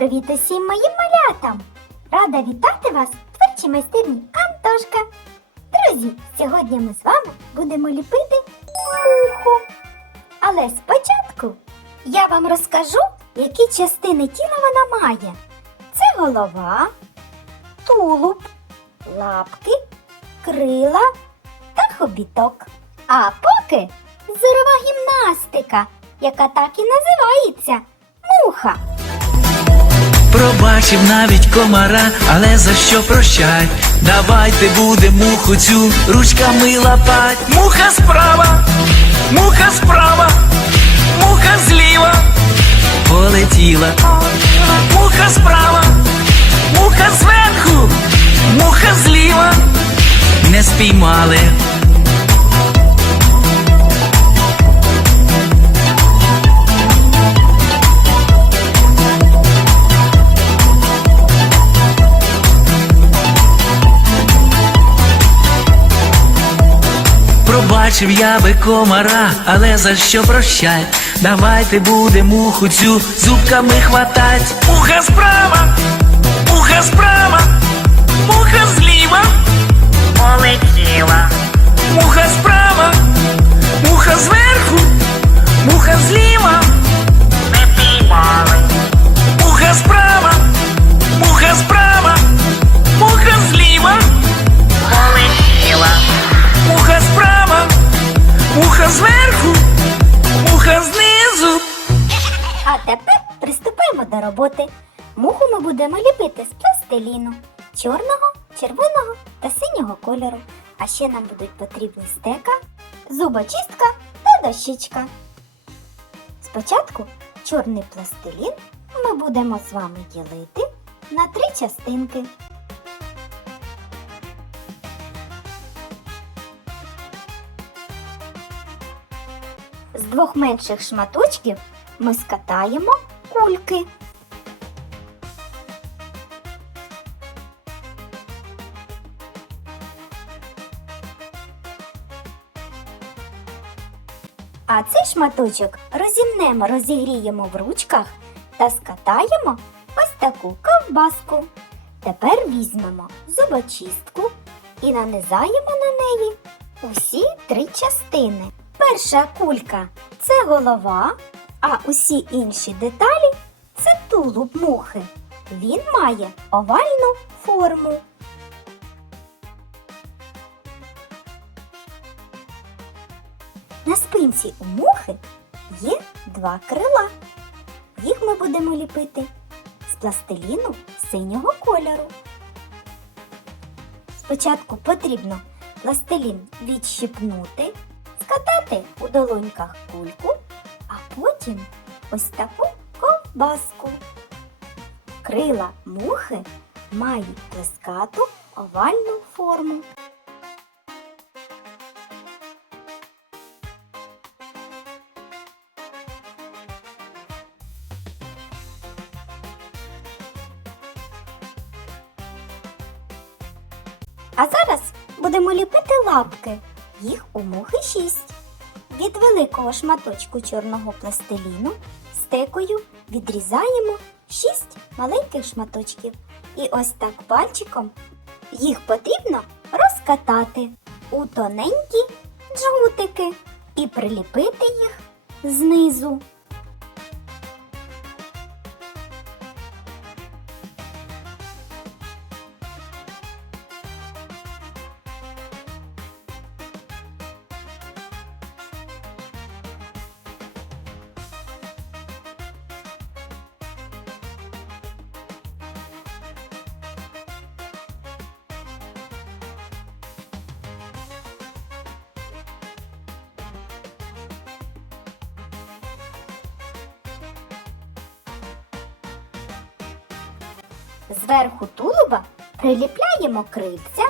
Привіт усім моїм малятам! Рада вітати вас в творчій майстерні Антошка. Друзі, сьогодні ми з вами будемо ліпити муху. Але спочатку я вам розкажу, які частини тіла вона має. Це голова, тулуб, лапки, крила та хобіток. А поки зорова гімнастика, яка так і називається муха. Пробачив навіть комара, але за що прощать? Давайте буде муху цю ручками лапать. Муха справа, муха справа, муха зліва, полетіла. Муха справа, муха зверху, муха зліва, не спіймали. Пробачив я би комара, але за що прощать? Давайте будемо муху цю зубками хватать. Муха справа, муха справа, муха зліва, полетіла. Муха справа, муха зверху, роботи. Муху ми будемо ліпити з пластиліну чорного, червоного та синього кольору. А ще нам будуть потрібні стека, зубочистка та дощечка. Спочатку чорний пластилін ми будемо з вами ділити на три частинки. З двох менших шматочків ми скатаємо кульки. А цей шматочок розімнемо, розігріємо в ручках та скатаємо ось таку ковбаску. Тепер візьмемо зубочистку і нанизаємо на неї усі три частини. Перша кулька це голова, а усі інші деталі це тулуб мухи. Він має овальну форму. На спинці у мухи є два крила. Їх ми будемо ліпити з пластиліну синього кольору. Спочатку потрібно пластилін відщипнути, скатати у долоньках кульку, а потім ось таку ковбаску. Крила мухи мають плескату овальну форму. А зараз будемо ліпити лапки. Їх у мухи шість. Від великого шматочку чорного пластиліну стекою відрізаємо шість маленьких шматочків. І ось так пальчиком їх потрібно розкатати у тоненькі джгутики і приліпити їх знизу. Зверху тулуба приліпляємо крильця,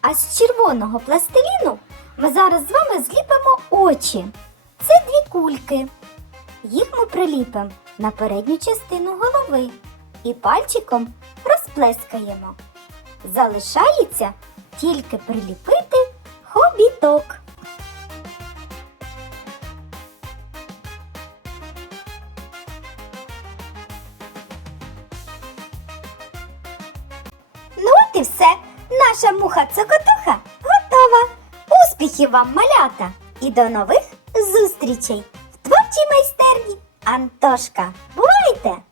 а з червоного пластиліну ми зараз з вами зліпимо очі. Це дві кульки. Їх ми приліпимо на передню частину голови і пальчиком розплескаємо. Залишається тільки приліпити хобіток. І все. Наша муха цокотуха готова. Успіхів вам, малята! І до нових зустрічей в творчій майстерні Антошка. Бувайте!